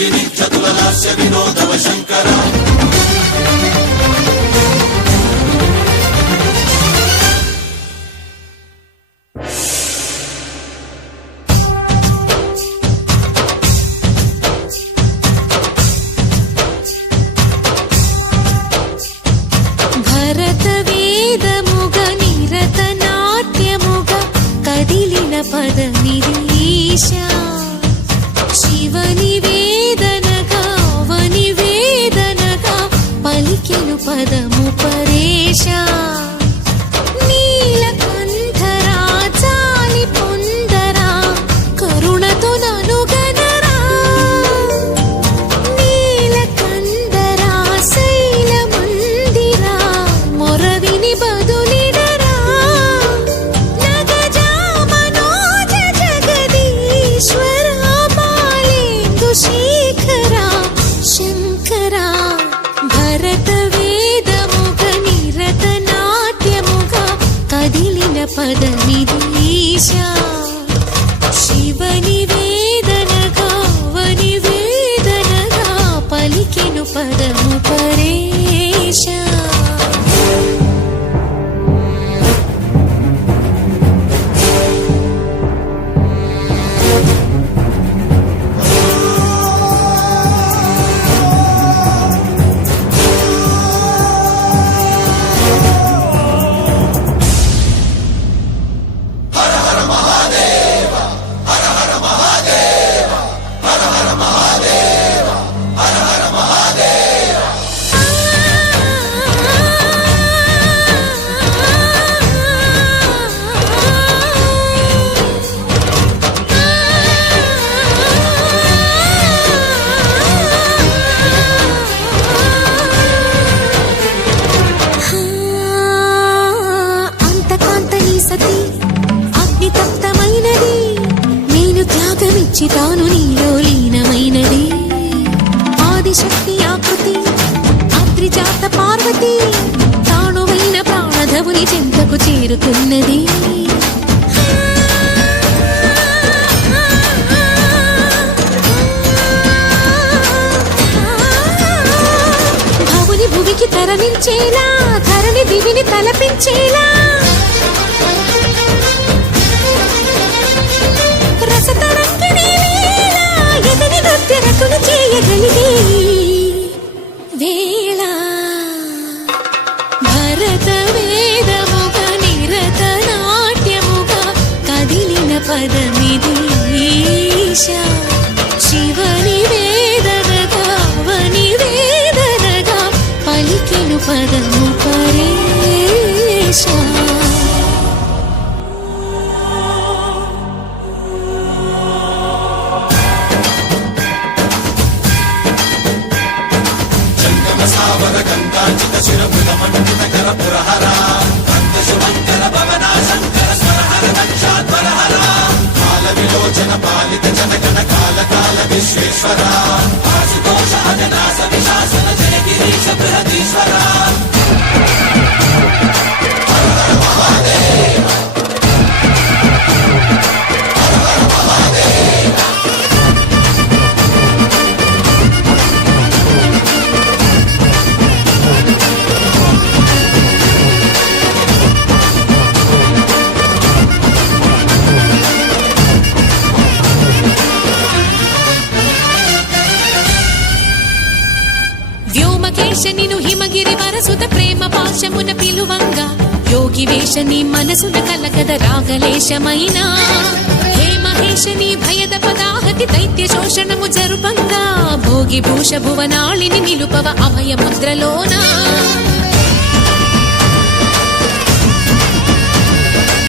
రంజిని చతుల లాస్య వినోదవ శంకర పదమిదీశా శివని వేదనగా వని వేదనగా పలికెను పదము పరేశా నీలకంఠరా చాలి పొందరా కరుణతో ననుగనరా నీలకంఠరా శైల మందిరా మొరవిని బదులిడరా శేఖరా శంకరా భరత వేదముగ నిరత నాట్యముగా కదిలిన పదమిదీశా శివని వేదనగా వని వేదనగా పలికెను పదము పరేశా తాను నీలో లీనమైనది ఆదిశక్తి ఆకృతి అద్రిజాత పార్వతి తానువైన ప్రాణధవుని చెంతకు చేరుతున్నది భవుని భువికి తరలించేలా ధరణి దివిని తలపించేలా చేయగలిగే వేళ భరత వేదముగ నిరత నాట్యముగా కదిలిన పదమిదీశా శివని వేదనగా వని వేదనగా పలికెను పదము పరేశా గంగాచిత శిరభుల మండిత కర పురహర కంద శుభంకర భవనా శంకర స్వరహర దక్షాధ్వరహర కాల విలోచన పాలిత జనగణ కాల కాల విశ్వేశ్వర ఆశుతోష అజనాశ విశాసన జయ గిరీశ బృహదీశ్వర హర హర మహాదేవ హర హర మహాదేవ వ్యోమకేశనిను హిమగిరి వరసుత ప్రేమ పాశమున పిలువంగా యోగి వేషని మనసున కలకద రాగలేశమైనా హే మహేశని భయద పదాహతి దైత్య శోషణము జరుపంగా భోగి భూష భువనాళిని నిలుపవ అభయ ముద్రలోనా